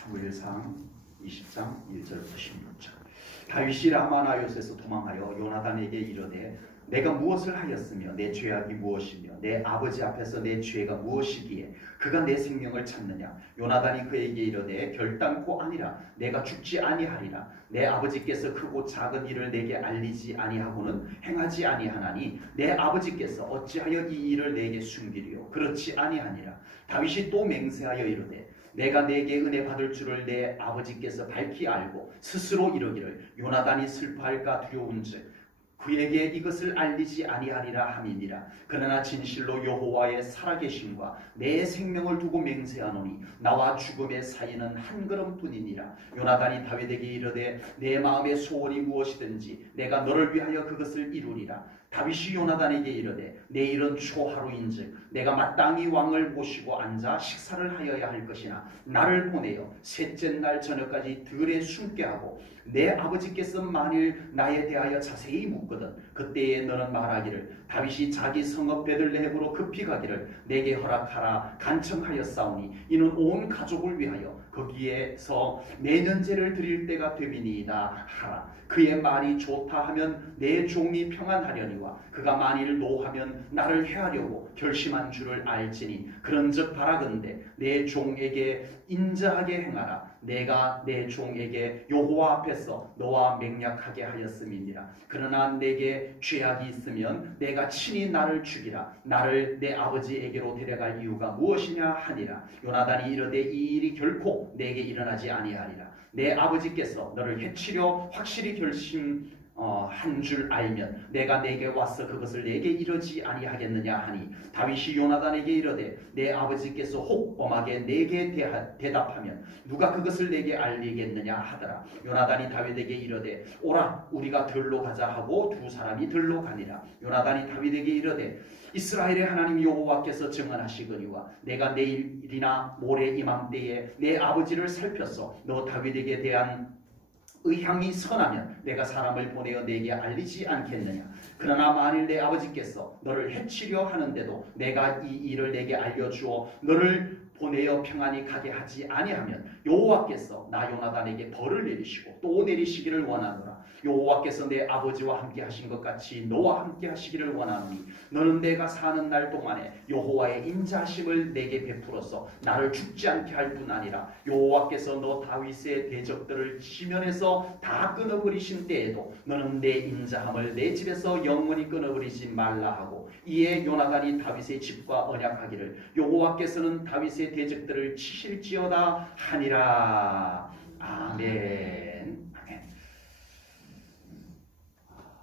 사무엘상 20장 1절부터 16절. 다윗이 라마나요스에서 도망하여 요나단에게 이르되 내가 무엇을 하였으며 내 죄악이 무엇이며 내 아버지 앞에서 내 죄가 무엇이기에 그가 내 생명을 찾느냐. 요나단이 그에게 이르되 결단코 아니라 내가 죽지 아니하리라. 내 아버지께서 크고 작은 일을 내게 알리지 아니하고는 행하지 아니하나니 내 아버지께서 어찌하여 이 일을 내게 숨기리요. 그렇지 아니하니라. 다윗이 또 맹세하여 이르되 내가 내게 은혜 받을 줄을 내 아버지께서 밝히 알고 스스로 이르기를 요나단이 슬퍼할까 두려운즉 그에게 이것을 알리지 아니하리라 함이니라. 그러나 진실로 여호와의 살아계심과 내 생명을 두고 맹세하노니 나와 죽음의 사이는 한 걸음뿐이니라. 요나단이 다윗에게 이르되 내 마음의 소원이 무엇이든지 내가 너를 위하여 그것을 이루리라. 다윗이 요나단에게 이르되 내일은 초하루인즉 내가 마땅히 왕을 모시고 앉아 식사를 하여야 할 것이나 나를 보내어 셋째 날 저녁까지 들에 숨게 하고 내 아버지께서 만일 나에 대하여 자세히 묻거든 그때에 너는 말하기를 다윗이 자기 성읍 베들레헴으로 급히 가기를 내게 허락하라 간청하였사오니 이는 온 가족을 위하여 거기에서 내년제를 드릴 때가 되미니이다 하라. 그의 말이 좋다 하면 내 종이 평안하려니와 그가 만일 노하면 나를 해하려고 결심한 줄을 알지니 그런즉 바라건대 내 종에게 인자하게 행하라. 내가 내 종에게 여호와 앞에서 너와 맹약하게 하였음이니라. 그러나 내게 죄악이 있으면 내가 친히 나를 죽이라. 나를 내 아버지에게로 데려갈 이유가 무엇이냐 하니라. 요나단이 이르되 이 일이 결코 내게 일어나지 아니하리라. 내 아버지께서 너를 해치려 확실히 결심한 줄 알면 내가 내게 와서 그것을 내게 이르지 아니하겠느냐 하니 다윗이 요나단에게 이르되 내 아버지께서 혹 엄하게 내게 대답하면 누가 그것을 내게 알리겠느냐 하더라. 요나단이 다윗에게 이르되 오라 우리가 들로 가자 하고 두 사람이 들로 가니라. 요나단이 다윗에게 이르되 이스라엘의 하나님 여호와께서 증언하시거니와 내가 내일이나 모레 이맘때에 내 아버지를 살펴서 너 다윗에게 대한 의향이 선하면 내가 사람을 보내어 내게 알리지 않겠느냐. 그러나 만일 내 아버지께서 너를 해치려 하는데도 내가 이 일을 내게 알려주어 너를 보내어 평안히 가게 하지 아니하면 여호와께서 나 요나단에게 벌을 내리시고 또 내리시기를 원하노라. 여호와께서 내 아버지와 함께 하신 것 같이 너와 함께 하시기를 원하노니 너는 내가 사는 날 동안에 여호와의 인자하심을 내게 베풀어서 나를 죽지 않게 할 뿐 아니라 여호와께서 너 다윗의 대적들을 지면에서 다 끊어버리신 때에도 너는 내 인자함을 내 집에서 영원히 끊어버리지 말라 하고 이에 요나단이 다윗의 집과 언약하기를 여호와께서는 다윗의 대적들을 치실지어다 하니라. 아멘. 아멘.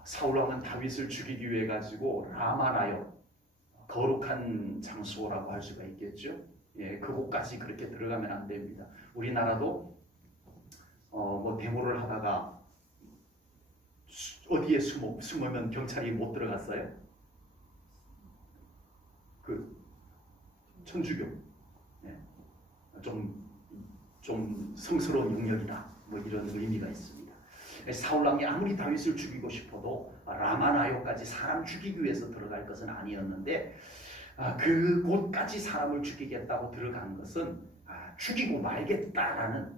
사울왕은 다윗을 죽이기 위해 가지고 라마나요 거룩한 장소라고 할 수가 있겠죠. 예, 그곳까지 그렇게 들어가면 안 됩니다. 우리나라도 데모를 하다가 어디에 숨으면 경찰이 못 들어갔어요? 그 천주교. 예, 좀 성스러운 영역이다. 뭐 이런 의미가 있습니다. 사울왕이 아무리 다윗을 죽이고 싶어도 라마나요까지 사람 죽이기 위해서 들어갈 것은 아니었는데 그곳까지 사람을 죽이겠다고 들어간 것은 죽이고 말겠다라는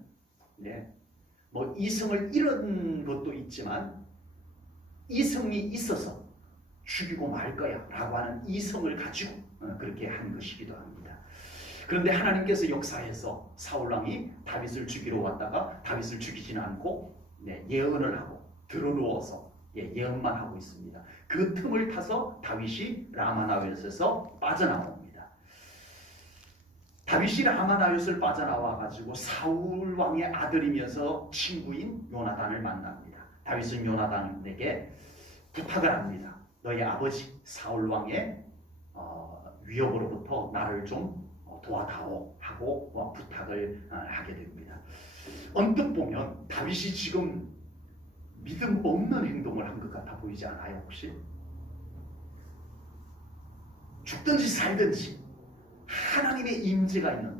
뭐 이성을 잃은 것도 있지만 이성이 있어서 죽이고 말 거야 라고 하는 이성을 가지고 그렇게 한 것이기도 합니다. 그런데 하나님께서 역사에서 사울왕이 다윗을 죽이러 왔다가 다윗을 죽이지는 않고 예언을 하고 들어누워서 예언만 하고 있습니다. 그 틈을 타서 다윗이 라마나요스에서 빠져나옵니다. 다윗이 라마나요스를 빠져나와 가지고 사울 왕의 아들이면서 친구인 요나단을 만납니다. 다윗은 요나단에게 부탁을 합니다. 너희 아버지 사울 왕의 위협으로부터 나를 좀 도와다오 하고 부탁을 하게 됩니다. 언뜻 보면 다윗이 지금 믿음 없는 행동을 한 것 같아 보이지 않아요? 혹시? 죽든지 살든지 하나님의 임재가 있는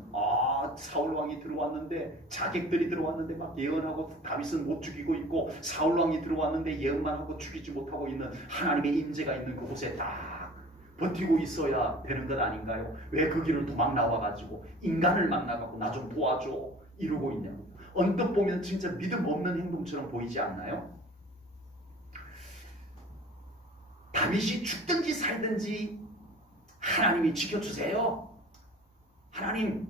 사울왕이 들어왔는데 자객들이 들어왔는데 막 예언하고 다윗은 못 죽이고 있고 사울왕이 들어왔는데 예언만 하고 죽이지 못하고 있는 하나님의 임재가 있는 그곳에 딱 버티고 있어야 되는 것 아닌가요? 왜 그 길을 도망 나와가지고 인간을 만나갖고 나 좀 도와줘 이러고 있냐고. 언뜻 보면 진짜 믿음 없는 행동처럼 보이지 않나요? 다윗이 죽든지 살든지 하나님이 지켜주세요. 하나님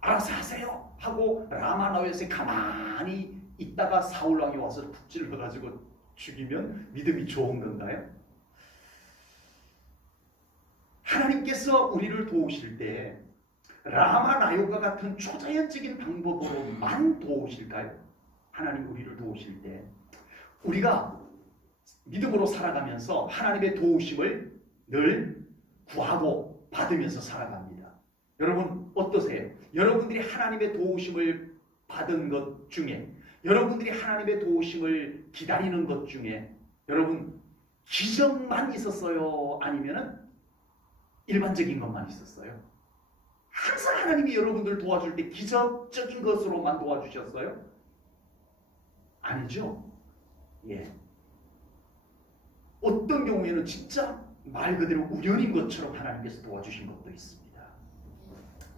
알아서 하세요 하고 라마나요에 가만히 있다가 사울왕이 와서 푹 찔러가지고 죽이면 믿음이 좋은 건가요? 하나님께서 우리를 도우실 때 라마나요과 같은 초자연적인 방법으로만 도우실까요? 하나님 우리를 도우실 때 우리가 믿음으로 살아가면서 하나님의 도우심을 늘 구하고 받으면서 살아갑니다. 여러분 어떠세요? 여러분들이 하나님의 도우심을 받은 것 중에, 여러분들이 하나님의 도우심을 기다리는 것 중에 여러분 기적만 있었어요? 아니면은 일반적인 것만 있었어요? 항상 하나님이 여러분들 도와줄 때 기적적인 것으로만 도와주셨어요? 아니죠? 예. 어떤 경우에는 진짜 말 그대로 우연인 것처럼 하나님께서 도와주신 것도 있습니다.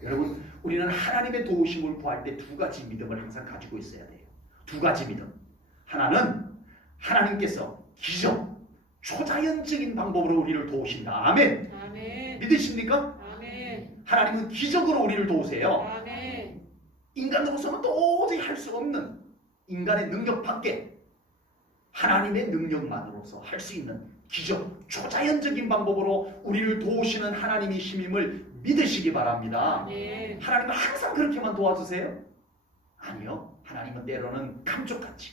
여러분, 우리는 하나님의 도우심을 구할 때 두 가지 믿음을 항상 가지고 있어야 돼요. 두 가지 믿음. 하나는 하나님께서 기적, 초자연적인 방법으로 우리를 도우신다. 아멘. 아멘. 믿으십니까? 아멘. 하나님은 기적으로 우리를 도우세요. 아멘. 인간으로서는 도저히 할 수 없는 인간의 능력 밖에 하나님의 능력만으로서 할 수 있는 기적, 초자연적인 방법으로 우리를 도우시는 하나님이심임을 믿으시기 바랍니다. 아멘. 하나님은 항상 그렇게만 도와주세요? 아니요. 하나님은 때로는 감쪽같이,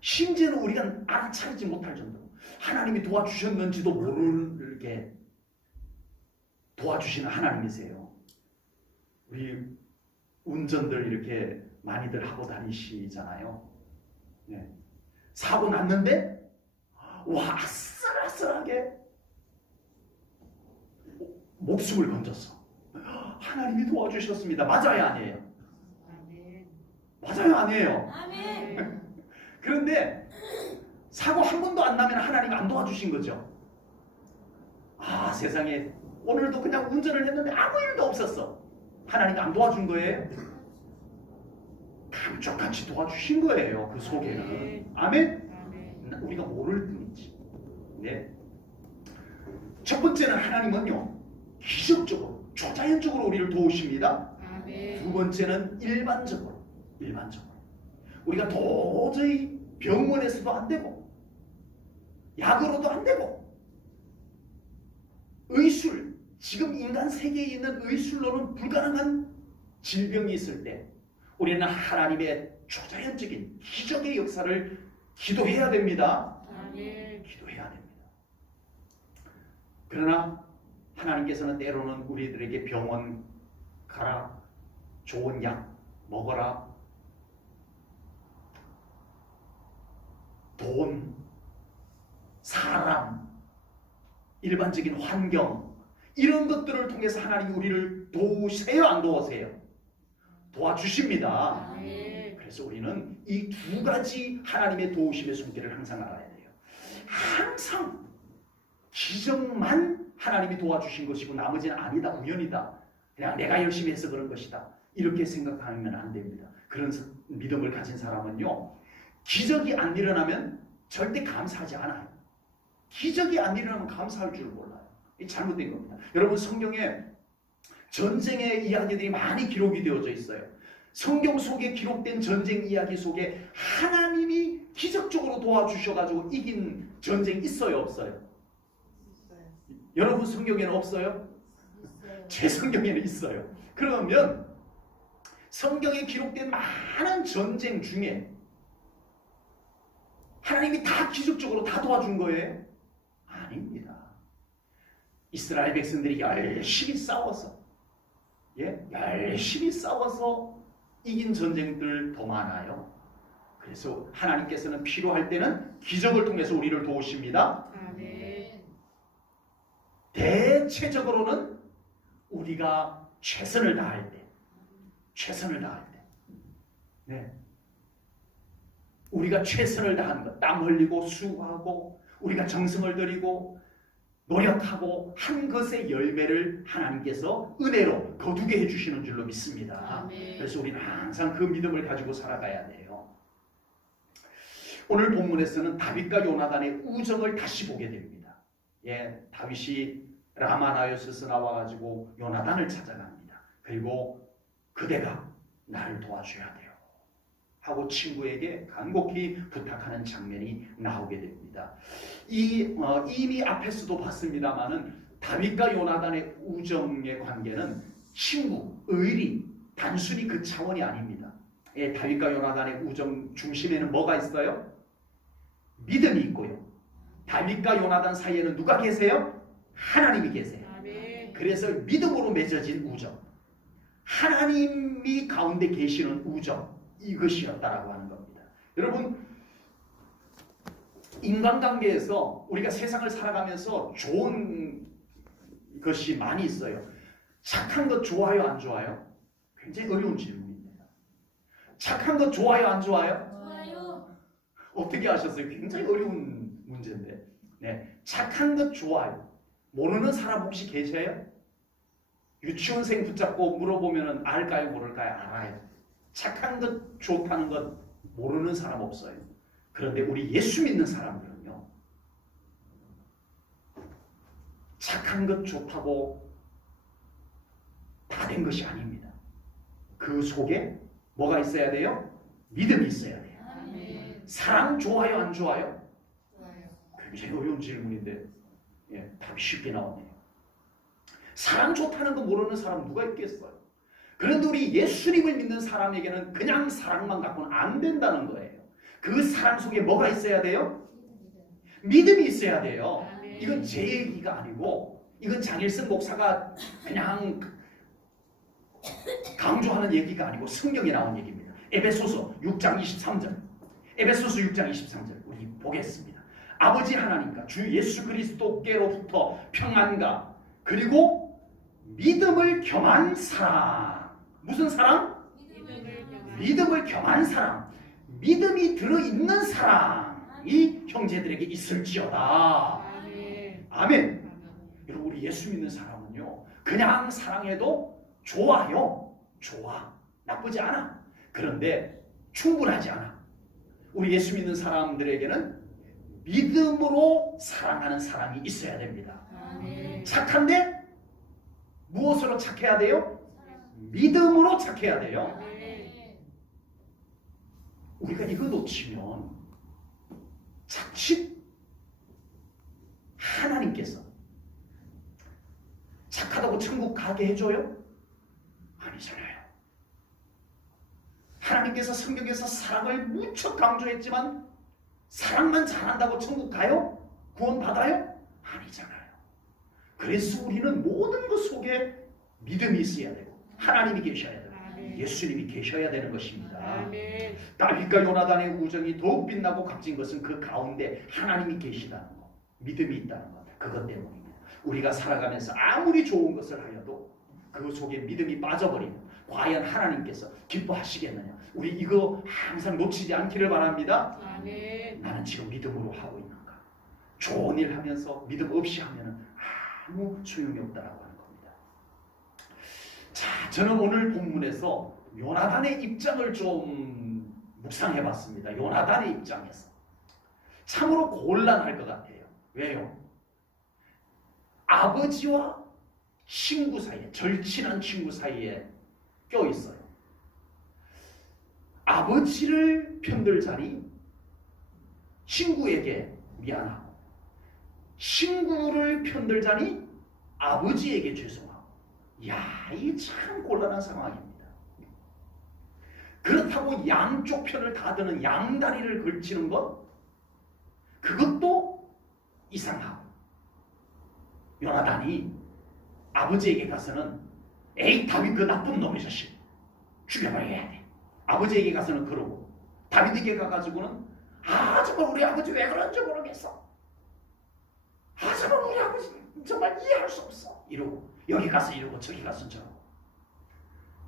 심지어는 우리가 알아차리지 못할 정도로 하나님이 도와주셨는지도 모르게 도와주시는 하나님이세요. 우리 운전들 이렇게 많이들 하고 다니시잖아요. 네. 사고 났는데 와 아슬아슬하게 목숨을 건졌어. 하나님이 도와주셨습니다. 맞아요 아니에요? 아멘. 맞아요 아니에요? 아멘. 그런데 사고 한 번도 안 나면 하나님이 안 도와주신 거죠. 아 세상에 오늘도 그냥 운전을 했는데 아무 일도 없었어. 하나님이 안 도와준 거예요? 감쪽같이 도와주신 거예요. 그 속에는. 아멘? 아멘. 우리가 모를 뿐이지. 네. 첫 번째는 하나님은요 기적적으로 초자연적으로 우리를 도우십니다. 아멘. 두 번째는 일반적으로 우리가 도저히 병원에서도 안 되고 약으로도 안 되고 의술, 지금 인간 세계에 있는 의술로는 불가능한 질병이 있을 때 우리는 하나님의 초자연적인 기적의 역사를 기도해야 됩니다. 아멘. 기도해야 됩니다. 그러나 하나님께서는 때로는 우리들에게 병원 가라, 좋은 약 먹어라, 돈, 사람, 일반적인 환경 이런 것들을 통해서 하나님이 우리를 도우세요 안 도우세요? 도와주십니다. 아멘. 그래서 우리는 이 두 가지 하나님의 도우심의 손길을 항상 알아야 돼요. 항상 기적만 하나님이 도와주신 것이고 나머지는 아니다, 우연이다, 그냥 내가 열심히 해서 그런 것이다 이렇게 생각하면 안 됩니다. 그런 믿음을 가진 사람은요 기적이 안 일어나면 절대 감사하지 않아요. 기적이 안 일어나면 감사할 줄 몰라요. 이 잘못된 겁니다. 여러분 성경에 전쟁의 이야기들이 많이 기록이 되어져 있어요. 성경 속에 기록된 전쟁 이야기 속에 하나님이 기적적으로 도와주셔가지고 이긴 전쟁 있어요 없어요? 여러분 성경에는 없어요? 제 성경에는 있어요. 그러면 성경에 기록된 많은 전쟁 중에 하나님이 다 기적적으로 다 도와준 거예요? 아닙니다. 이스라엘 백성들이 열심히 싸워서 열심히 싸워서 이긴 전쟁들 더 많아요. 그래서 하나님께서는 필요할 때는 기적을 통해서 우리를 도우십니다. 아멘. 대체적으로는 우리가 최선을 다할 때 네. 우리가 최선을 다하는 것, 땀 흘리고 수고하고 우리가 정성을 들이고 노력하고 한 것의 열매를 하나님께서 은혜로 거두게 해주시는 줄로 믿습니다. 아멘. 그래서 우리는 항상 그 믿음을 가지고 살아가야 돼요. 오늘 본문에서는 다윗과 요나단의 우정을 다시 보게 됩니다. 예, 다윗이 라마나요스에서 나와가지고 요나단을 찾아갑니다. 그리고 그대가 나를 도와줘야 돼요 하고 친구에게 간곡히 부탁하는 장면이 나오게 됩니다. 이미 앞에서도 봤습니다마는 다윗과 요나단의 우정의 관계는 친구, 의리, 단순히 그 차원이 아닙니다. 예, 다윗과 요나단의 우정 중심에는 뭐가 있어요? 믿음이 있고요. 다윗과 요나단 사이에는 누가 계세요? 하나님이 계세요. 아멘. 그래서 믿음으로 맺어진 우정, 하나님이 가운데 계시는 우정, 이것이었다라고 하는 겁니다. 여러분, 인간관계에서 우리가 세상을 살아가면서 좋은 것이 많이 있어요. 착한 것 좋아요, 안 좋아요? 굉장히 어려운 질문입니다. 착한 것 좋아요, 안 좋아요? 좋아요. 어떻게 하셨어요? 굉장히 어려운 문제인데. 네, 착한 것 좋아요. 모르는 사람 혹시 계세요? 유치원생 붙잡고 물어보면 알까요, 모를까요? 알아요. 착한 것 좋다는 것 모르는 사람 없어요. 그런데 우리 예수 믿는 사람들은요, 착한 것 좋다고 다 된 것이 아닙니다. 그 속에 뭐가 있어야 돼요? 믿음이 있어야 돼요. 아멘. 사랑 좋아요, 안 좋아요? 좋아요. 굉장히 어려운 질문인데, 예, 답이 쉽게 나오네요. 사랑 좋다는 거 모르는 사람 누가 있겠어요? 그런데 우리 예수님을 믿는 사람에게는 그냥 사랑만 갖고는 안 된다는 거예요. 그 사랑 속에 뭐가 있어야 돼요? 믿음이 있어야 돼요. 아멘. 이건 제 얘기가 아니고, 이건 장일승 목사가 그냥 강조하는 얘기가 아니고 성경에 나온 얘기입니다. 에베소서 6장 23절. 에베소서 6장 23절 우리 보겠습니다. 아버지 하나님과 주 예수 그리스도께로부터 평안과 그리고 믿음을 겸한 사랑. 무슨 사랑? 믿음을 겸한 사랑. 믿음이 들어있는 사랑이 형제들에게 있을지어다. 아멘. 아멘. 여러분, 우리 예수 믿는 사람은요, 그냥 사랑해도 좋아요. 좋아. 나쁘지 않아. 그런데 충분하지 않아. 우리 예수 믿는 사람들에게는 믿음으로 사랑하는 사람이 있어야 됩니다. 아멘. 착한데 무엇으로 착해야 돼요? 믿음으로 착해야 돼요. 아멘. 우리가 이거 놓치면 자칫 하나님께서 착하다고 천국 가게 해줘요? 아니잖아요. 하나님께서 성경에서 사랑을 무척 강조했지만 사랑만 잘한다고 천국 가요? 구원 받아요? 아니잖아요. 그래서 우리는 모든 것 속에 믿음이 있어야 되고 하나님이 계셔야 되고 아멘. 예수님이 계셔야 되는 것입니다. 아멘. 다윗과 요나단의 우정이 더욱 빛나고 값진 것은 그 가운데 하나님이 계시다는 것, 믿음이 있다는 것, 그것 때문입니다. 우리가 살아가면서 아무리 좋은 것을 하여도 그 속에 믿음이 빠져버리면 과연 하나님께서 기뻐하시겠느냐? 우리 이거 항상 놓치지 않기를 바랍니다. 아멘. 나는 지금 믿음으로 하고 있는가? 좋은 일 하면서 믿음 없이 하면 아무 소용이 없다라고 하는 겁니다. 자, 저는 오늘 본문에서 요나단의 입장을 좀 묵상해봤습니다. 요나단의 입장에서 참으로 곤란할 것 같아요. 왜요? 아버지와 친구 사이에, 절친한 친구 사이에 껴있어요. 아버지를 편들자니 친구에게 미안하고, 친구를 편들자니 아버지에게 죄송하고. 이야, 이게 참 곤란한 상황입니다. 그렇다고 양쪽 편을 다 드는 양다리를 걸치는 것, 그것도 이상하고. 요나단이 아버지에게 가서는 에이, 다윗 그 나쁜 놈의 자식 죽여버려야 돼. 아버지에게 가서는 그러고, 다윗에게 가가지고는 정말 우리 아버지 왜 그런지 모르겠어. 정말 우리 아버지 정말 이해할 수 없어. 이러고 여기 가서 이러고 저기 가서 저러고.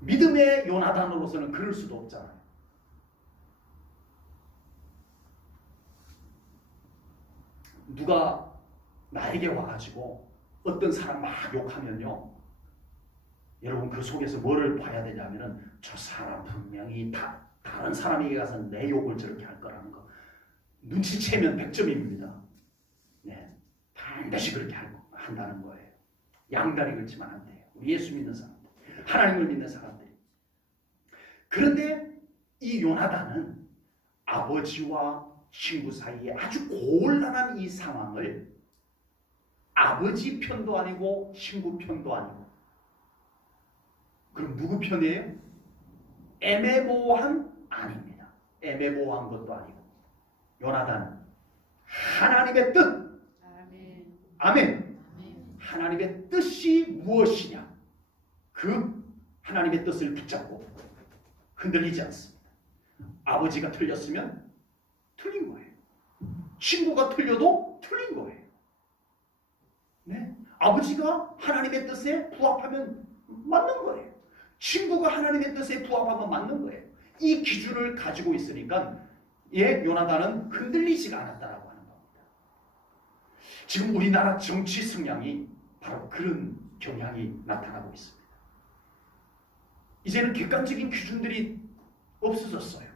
믿음의 요나단으로서는 그럴 수도 없잖아요. 누가 나에게 와가지고 어떤 사람 막 욕하면요, 여러분 그 속에서 뭐를 봐야 되냐면은 저 사람 분명히 다른 사람에게 가서 내 욕을 저렇게 할 거라는 거 눈치채면 100점입니다. 네, 반드시 그렇게 한다는 거예요. 양다리 긁지만 안 돼요. 우리 예수 믿는 사람들, 하나님을 믿는 사람들. 그런데 이 요나단은 아버지와 친구 사이에 아주 곤란한 이 상황을 아버지 편도 아니고 친구 편도 아니고, 그럼 누구 편이에요? 애매모호한? 아닙니다. 애매모호한 것도 아니고, 요나단은 하나님의 뜻, 아멘. 아멘. 아멘. 하나님의 뜻이 무엇이냐, 그 하나님의 뜻을 붙잡고 흔들리지 않습니다. 아버지가 틀렸으면 틀린 거예요. 친구가 틀려도 틀린 거예요. 네? 아버지가 하나님의 뜻에 부합하면 맞는 거예요. 친구가 하나님의 뜻에 부합하면 맞는 거예요. 이 기준을 가지고 있으니까 요나단은 흔들리지가 않았다라고 하는 겁니다. 지금 우리나라 정치 성향이 바로 그런 경향이 나타나고 있습니다. 이제는 객관적인 기준들이 없어졌어요.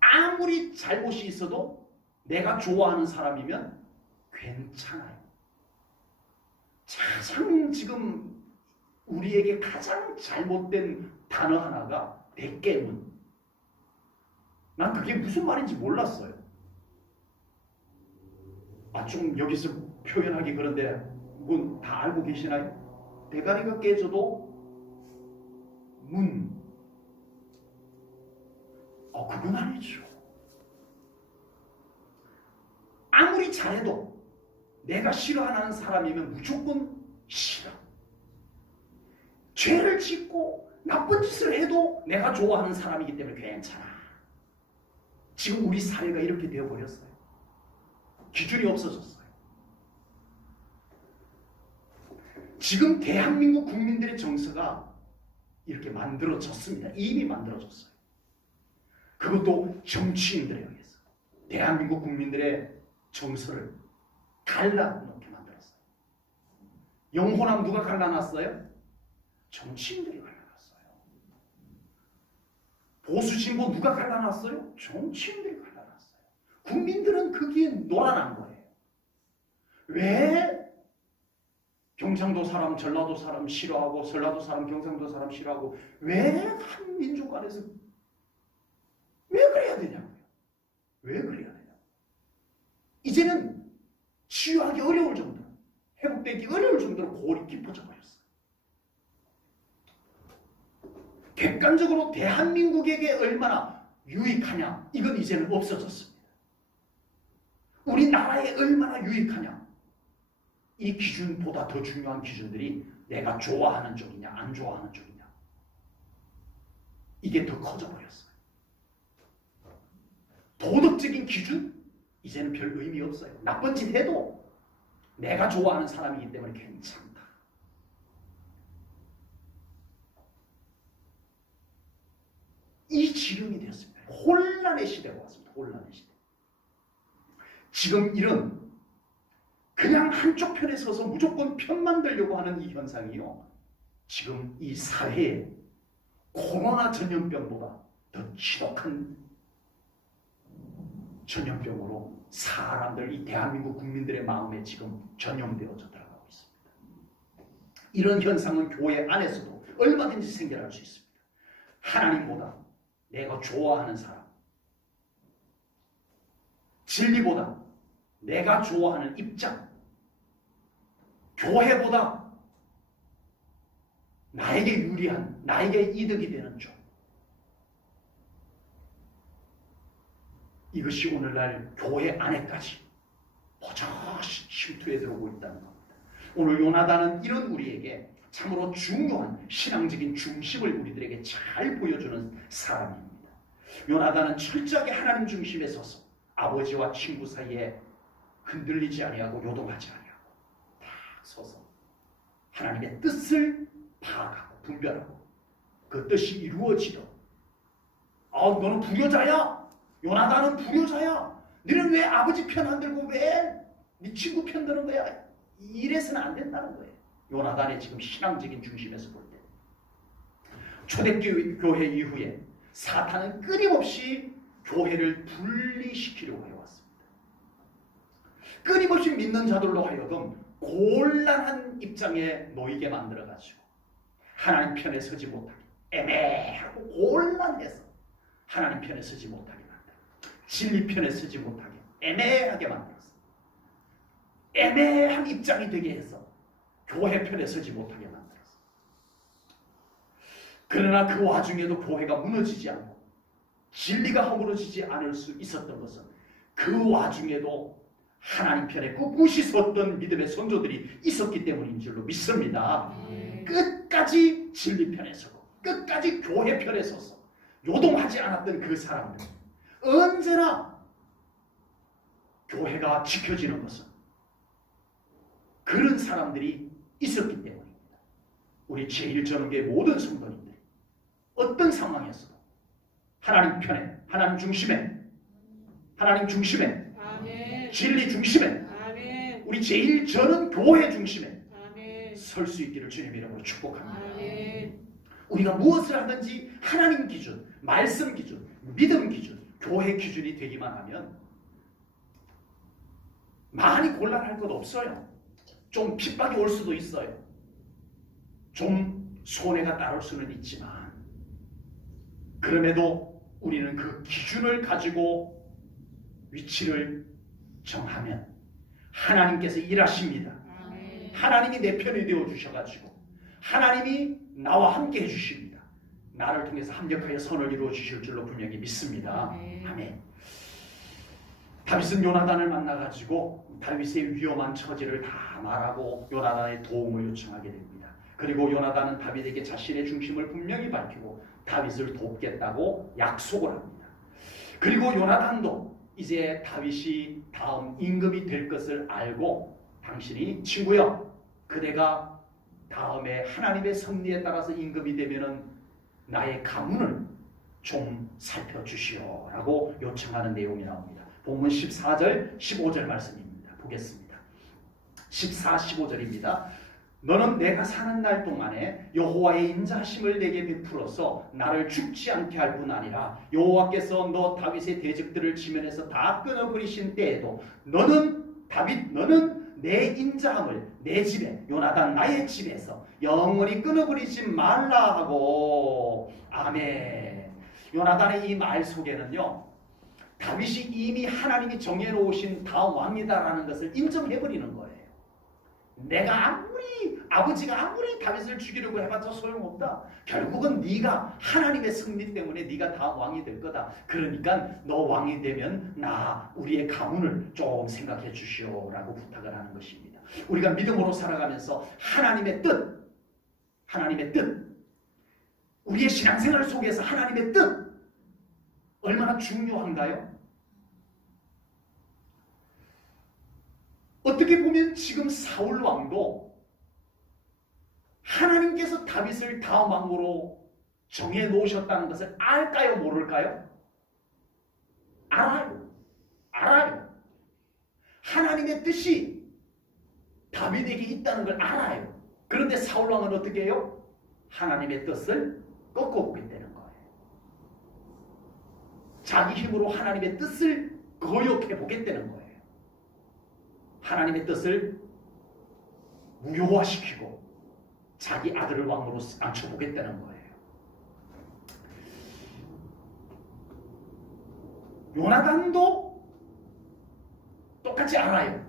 아무리 잘못이 있어도 내가 좋아하는 사람이면 괜찮아요. 지금 우리에게 가장 잘못된 단어 하나가 대깨문. 난 그게 무슨 말인지 몰랐어요. 좀 여기서 표현하기 그런데 뭐 다 알고 계시나요? 대가리가 깨져도 문. 그건 아니죠. 아무리 잘해도 내가 싫어하는 사람이면 무조건 싫어. 죄를 짓고 나쁜 짓을 해도 내가 좋아하는 사람이기 때문에 괜찮아. 지금 우리 사회가 이렇게 되어버렸어요. 기준이 없어졌어요. 지금 대한민국 국민들의 정서가 이렇게 만들어졌습니다. 이미 만들어졌어요. 그것도 정치인들에 의해서 대한민국 국민들의 정서를 갈라놓게 만들었어요. 영호남 누가 갈라놨어요? 정치인들이 갈라놨어요. 보수진보 누가 갈라놨어요? 정치인들이 갈라놨어요. 국민들은 거기에 놀아난 거예요. 왜 경상도 사람, 전라도 사람 싫어하고 전라도 사람, 경상도 사람 싫어하고 왜 한 민족 간에서 왜 그래야 되냐고요. 왜 그래야 되냐고. 이제는 치유하기 어려울 정도로, 회복되기 어려울 정도로 골이 깊어져 버렸어요. 객관적으로 대한민국에게 얼마나 유익하냐, 이건 이제는 없어졌습니다. 우리나라에 얼마나 유익하냐, 이 기준보다 더 중요한 기준들이 내가 좋아하는 쪽이냐 안 좋아하는 쪽이냐, 이게 더 커져 버렸어요. 도덕적인 기준? 이제는 별 의미 없어요. 나쁜 짓 해도 내가 좋아하는 사람이기 때문에 괜찮다. 이 지름이 되었습니다. 혼란의 시대가 왔습니다. 혼란의 시대. 지금 이런 그냥 한쪽 편에 서서 무조건 편만 들려고 하는 이 현상이요, 지금 이 사회에 코로나 전염병보다 더 지독한 전염병으로 사람들, 이 대한민국 국민들의 마음에 지금 전염되어져 들어가고 있습니다. 이런 현상은 교회 안에서도 얼마든지 생겨날 수 있습니다. 하나님보다 내가 좋아하는 사람, 진리보다 내가 좋아하는 입장, 교회보다 나에게 유리한, 나에게 이득이 되는 쪽, 이것이 오늘날 교회 안에까지 버젓이 침투해 들어오고 있다는 겁니다. 오늘 요나단은 이런 우리에게 참으로 중요한 신앙적인 중심을 우리들에게 잘 보여주는 사람입니다. 요나단은 철저하게 하나님 중심에 서서 아버지와 친구 사이에 흔들리지 아니하고 요동하지 아니하고 딱 서서 하나님의 뜻을 파악하고 분별하고 그 뜻이 이루어지도록. 너는 불효자야. 요나단은 불효자야. 너는 왜 아버지 편 안 들고 왜 네 친구 편드는 거야. 이래서는 안 된다는 거예요. 요나단의 지금 신앙적인 중심에서 볼 때. 초대교회 이후에 사탄은 끊임없이 교회를 분리시키려고 해왔습니다. 끊임없이 믿는 자들로 하여금 곤란한 입장에 놓이게 만들어가지고 하나님 편에 서지 못하게, 애매하고 곤란해서 하나님 편에 서지 못하게 만들어, 진리 편에 서지 못하게 애매하게 만들었어. 애매한 입장이 되게 해서 교회 편에 서지 못하게 만들었어. 그러나 그 와중에도 교회가 무너지지 않고 진리가 허물어지지 않을 수 있었던 것은 그 와중에도 하나님 편에 꿋꿋이 섰던 믿음의 선조들이 있었기 때문인 줄로 믿습니다. 끝까지 진리 편에 서고 끝까지 교회 편에 서서 요동하지 않았던 그 사람들, 언제나 교회가 지켜지는 것은 그런 사람들이 있었기 때문입니다. 우리 제1전교회 모든 성도님들 어떤 상황에서도 하나님 편에, 하나님 중심에, 하나님 중심에, 아멘. 진리 중심에, 아멘. 우리 제1전교회 중심에 아멘. 설 수 있기를 주님 이름으로 축복합니다. 아멘. 우리가 무엇을 하든지 하나님 기준, 말씀 기준, 믿음 기준, 교회 기준이 되기만 하면 많이 곤란할 것 없어요. 좀 핍박이 올 수도 있어요. 좀 손해가 따를 수는 있지만 그럼에도 우리는 그 기준을 가지고 위치를 정하면 하나님께서 일하십니다. 아멘. 하나님이 내 편이 되어 주셔가지고 하나님이 나와 함께 해주십니다. 나를 통해서 합력하여 선을 이루어 주실 줄로 분명히 믿습니다. 아멘. 다윗은 요나단을 만나가지고 다윗의 위험한 처지를 다 말하고 요나단의 도움을 요청하게 됩니다. 그리고 요나단은 다윗에게 자신의 중심을 분명히 밝히고 다윗을 돕겠다고 약속을 합니다. 그리고 요나단도 이제 다윗이 다음 임금이 될 것을 알고 당신이 친구여, 그대가 다음에 하나님의 섭리에 따라서 임금이 되면은 나의 가문을 좀 살펴주시오 라고 요청하는 내용이 나옵니다. 본문 14절 15절 말씀입니다. 보겠습니다. 14, 15절입니다. 너는 내가 사는 날 동안에 여호와의 인자하심을 내게 베풀어서 나를 죽지 않게 할 뿐 아니라 여호와께서 너 다윗의 대적들을 지면에서 다 끊어버리신 때에도 너는 다윗 너는 내 인자함을 내 집에 요나단 나의 집에서 영원히 끊어버리지 말라 하고. 아멘. 요나단의 이 말 속에는요, 다윗이 이미 하나님이 정해놓으신 다음 왕이다라는 것을 인정해버리는 거예요. 내가 아버지가 아무리 다윗을 죽이려고 해봤자 소용없다. 결국은 네가 하나님의 승리 때문에 네가 다음 왕이 될 거다. 그러니까 너 왕이 되면 우리의 가문을 좀 생각해 주시오라고 부탁을 하는 것입니다. 우리가 믿음으로 살아가면서 하나님의 뜻, 우리의 신앙생활 속에서 하나님의 뜻 얼마나 중요한가요? 어떻게 보면 지금 사울 왕도 하나님께서 다윗을 다음 왕으로 정해 놓으셨다는 것을 알까요? 모를까요? 알아요. 하나님의 뜻이 다윗에게 있다는 걸 알아요. 그런데 사울 왕은 어떻게 해요? 하나님의 뜻을 꺾어보겠다는 거예요. 자기 힘으로 하나님의 뜻을 거역해 보겠다는 거예요. 하나님의 뜻을 무효화시키고 자기 아들을 왕으로 앉혀보겠다는 거예요. 요나단도 똑같이 알아요.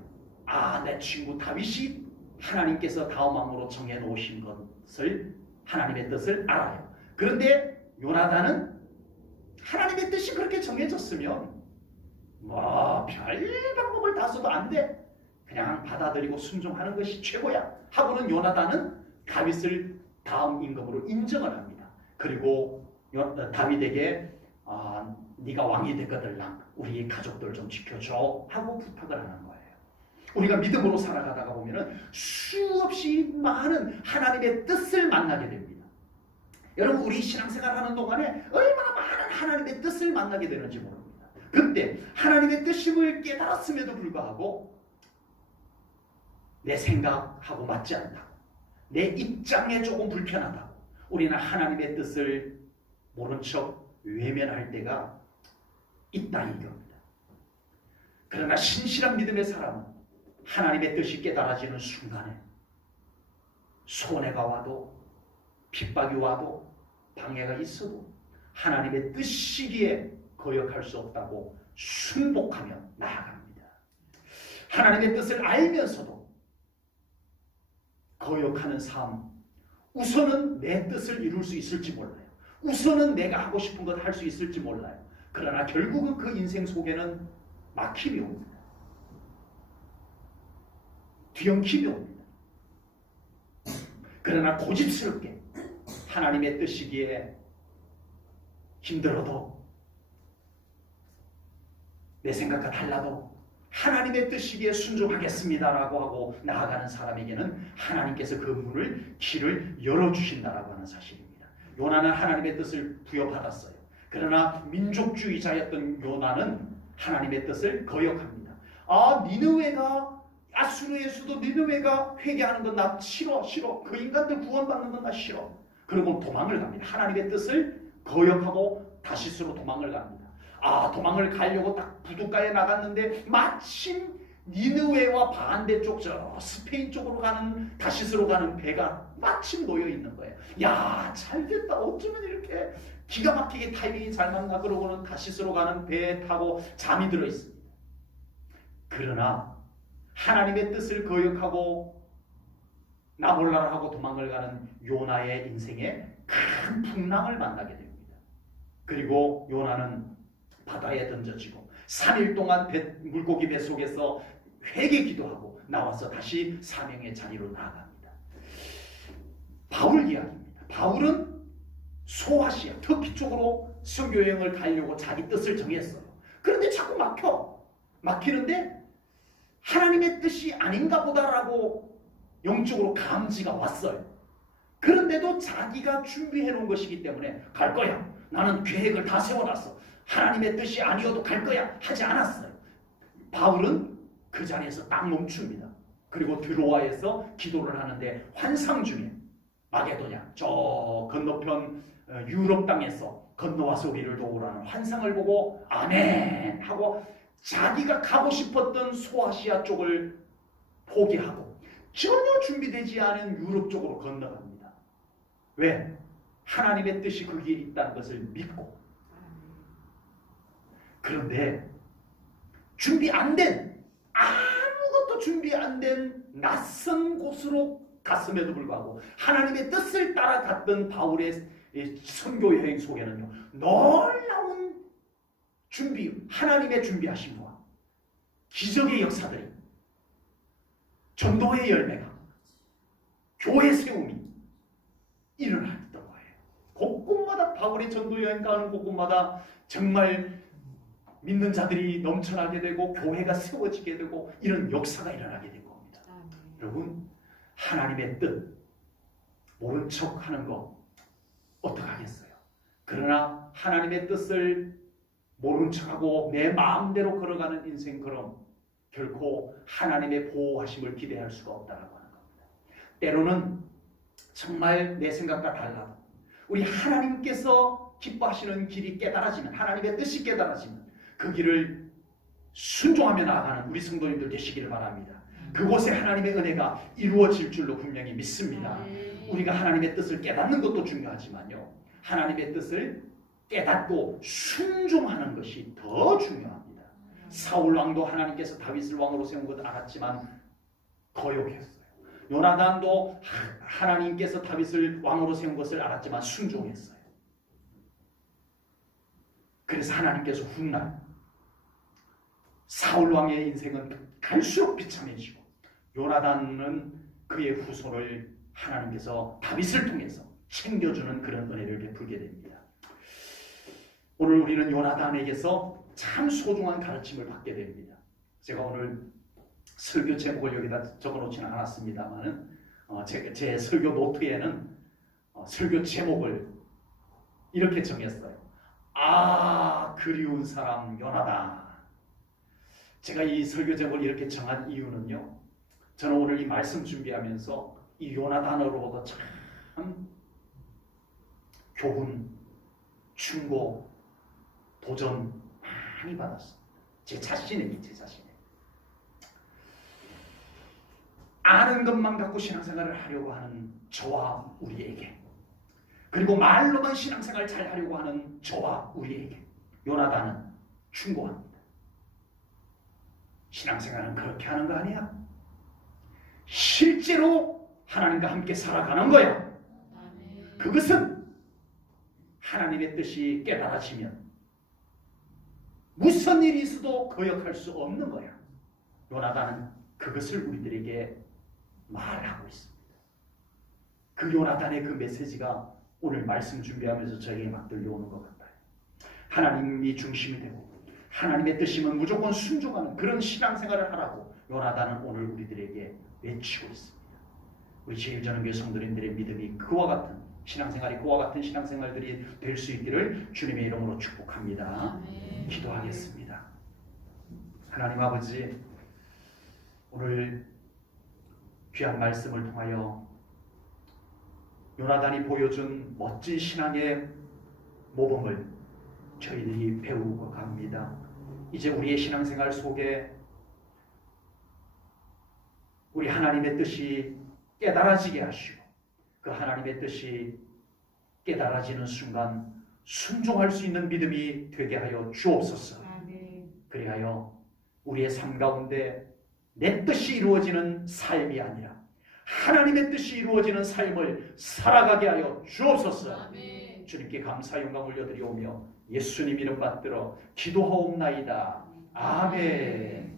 내 친구 다윗이 하나님께서 다음 왕으로 정해놓으신 것을, 하나님의 뜻을 알아요. 그런데 요나단은 하나님의 뜻이 그렇게 정해졌으면 별 방법을 다 써도 안 돼. 그냥 받아들이고 순종하는 것이 최고야 하고는 요나단은 다윗을 다음 임금으로 인정을 합니다. 그리고 다윗에게 네가 왕이 되거들랑 우리 가족들 좀 지켜줘 하고 부탁을 하는 거예요. 우리가 믿음으로 살아가다가 보면은 수없이 많은 하나님의 뜻을 만나게 됩니다. 여러분, 우리 신앙생활 하는 동안에 얼마나 많은 하나님의 뜻을 만나게 되는지 모릅니다. 그때 하나님의 뜻임을 깨달았음에도 불구하고 내 생각하고 맞지 않다고, 내 입장에 조금 불편하다고 우리는 하나님의 뜻을 모른 척 외면할 때가 있다는 겁니다. 그러나 신실한 믿음의 사람은 하나님의 뜻이 깨달아지는 순간에 손해가 와도 핍박이 와도 방해가 있어도 하나님의 뜻이기에 거역할 수 없다고 순복하며 나아갑니다. 하나님의 뜻을 알면서도 거역하는 삶, 우선은 내 뜻을 이룰 수 있을지 몰라요. 우선은 내가 하고 싶은 것 할 수 있을지 몰라요. 그러나 결국은 그 인생 속에는 막힘이 옵니다. 뒤엉킴이 옵니다. 그러나 고집스럽게 하나님의 뜻이기에 힘들어도 내 생각과 달라도 하나님의 뜻이기에 순종하겠습니다라고 하고 나아가는 사람에게는 하나님께서 그 문을, 길을 열어주신다라고 하는 사실입니다. 요나는 하나님의 뜻을 부여받았어요. 그러나 민족주의자였던 요나는 하나님의 뜻을 거역합니다. 니느웨가, 아수르의 수도 니느웨가 회개하는 건 나 싫어. 그 인간들 구원받는 건 나 싫어. 그리고 도망을 갑니다. 하나님의 뜻을 거역하고 다시스로 도망을 갑니다. 도망을 가려고 딱 부둣가에 나갔는데 마침 니느웨와 반대쪽 저 스페인 쪽으로 가는, 다시스로 가는 배가 마침 놓여 있는 거예요. 야, 잘됐다. 어쩌면 이렇게 기가 막히게 타이밍이 잘 맞나. 그러고는 다시스로 가는 배에 타고 잠이 들어 있습니다. 그러나 하나님의 뜻을 거역하고 나 몰라라 하고 도망을 가는 요나의 인생에 큰 풍랑을 만나게 됩니다. 그리고 요나는 바다에 던져지고 3일 동안 물고기 배 속에서 회개 기도하고 나와서 다시 사명의 자리로 나아갑니다. 바울 이야기입니다. 바울은 소아시아, 터키 쪽으로 선교여행을 가려고 자기 뜻을 정했어요. 그런데 자꾸 막히는데 하나님의 뜻이 아닌가 보다라고 영적으로 감지가 왔어요. 그런데도 자기가 준비해 놓은 것이기 때문에 갈 거야. 나는 계획을 다 세워놨어. 하나님의 뜻이 아니어도 갈 거야. 하지 않았어요. 바울은 그 자리에서 딱 멈춥니다. 그리고 드로아에서 기도를 하는데 환상 중에 마게도냐, 저 건너편 유럽 땅에서 건너와서 우리를 도우라는 환상을 보고 아멘 하고 자기가 가고 싶었던 소아시아 쪽을 포기하고 전혀 준비되지 않은 유럽 쪽으로 건너갑니다. 왜? 하나님의 뜻이 거기에 있다는 것을 믿고. 그런데 아무것도 준비 안 된 낯선 곳으로 갔음에도 불구하고 하나님의 뜻을 따라갔던 바울의 선교 여행 속에는요, 놀라운 하나님의 준비하심과 기적의 역사들이, 전도의 열매가, 교회 세움이 일어났던 거예요. 곳곳마다 바울의 전도 여행 가는 곳곳마다 정말 믿는 자들이 넘쳐나게 되고 교회가 세워지게 되고 이런 역사가 일어나게 된 겁니다. 여러분, 하나님의 뜻 모른 척하는 거 어떡하겠어요? 그러나 하나님의 뜻을 모른 척하고 내 마음대로 걸어가는 인생, 그럼 결코 하나님의 보호하심을 기대할 수가 없다라고 하는 겁니다. 때로는 정말 내 생각과 달라도 우리 하나님께서 기뻐하시는 길이 깨달아지면, 하나님의 뜻이 깨달아지면 그 길을 순종하며 나아가는 우리 성도님들 되시기를 바랍니다. 그곳에 하나님의 은혜가 이루어질 줄로 분명히 믿습니다. 우리가 하나님의 뜻을 깨닫는 것도 중요하지만요, 하나님의 뜻을 깨닫고 순종하는 것이 더 중요합니다. 사울 왕도 하나님께서 다윗을 왕으로 세운 것 알았지만 거역했어요. 요나단도 하나님께서 다윗을 왕으로 세운 것을 알았지만 순종했어요. 그래서 하나님께서 훗날 사울 왕의 인생은 갈수록 비참해지고 요나단은 그의 후손을 하나님께서 다윗을 통해서 챙겨주는 그런 은혜를 베풀게 됩니다. 오늘 우리는 요나단에게서 참 소중한 가르침을 받게 됩니다. 제가 오늘 설교 제목을 여기다 적어놓지는 않았습니다만 제 설교 노트에는 설교 제목을 이렇게 정했어요. 그리운 사람 요나단. 제가 이 설교 제목을 이렇게 정한 이유는요, 저는 오늘 이 말씀 준비하면서 이 요나단으로부터 참 교훈, 충고, 도전 많이 받았어요. 제 자신에게. 아는 것만 갖고 신앙생활을 하려고 하는 저와 우리에게, 그리고 말로만 신앙생활을 잘 하려고 하는 저와 우리에게 요나단은 충고합니다. 신앙생활은 그렇게 하는 거 아니야. 실제로 하나님과 함께 살아가는 거야. 그것은 하나님의 뜻이 깨달아지면 무슨 일이 있어도 거역할 수 없는 거야. 요나단은 그것을 우리들에게 말하고 있습니다. 그 요나단의 그 메시지가 오늘 말씀 준비하면서 저에게 막 들려오는 것 같아요. 하나님이 중심이 되고 하나님의 뜻이면 무조건 순종하는 그런 신앙생활을 하라고 요나단은 오늘 우리들에게 외치고 있습니다. 우리 제일전원교회 성도님들의 믿음이 그와 같은 신앙생활이 그와 같은 신앙생활들이 될 수 있기를 주님의 이름으로 축복합니다. 아멘. 기도하겠습니다. 하나님 아버지, 오늘 귀한 말씀을 통하여 요나단이 보여준 멋진 신앙의 모범을 저희들이 배우고 갑니다. 이제 우리의 신앙생활 속에 우리 하나님의 뜻이 깨달아지게 하시고 그 하나님의 뜻이 깨달아지는 순간 순종할 수 있는 믿음이 되게 하여 주옵소서. 그리하여 우리의 삶 가운데 내 뜻이 이루어지는 삶이 아니라 하나님의 뜻이 이루어지는 삶을 살아가게 하여 주옵소서. 주님께 감사 영광 올려드리오며 예수님 이름 받들어 기도하옵나이다. 아멘.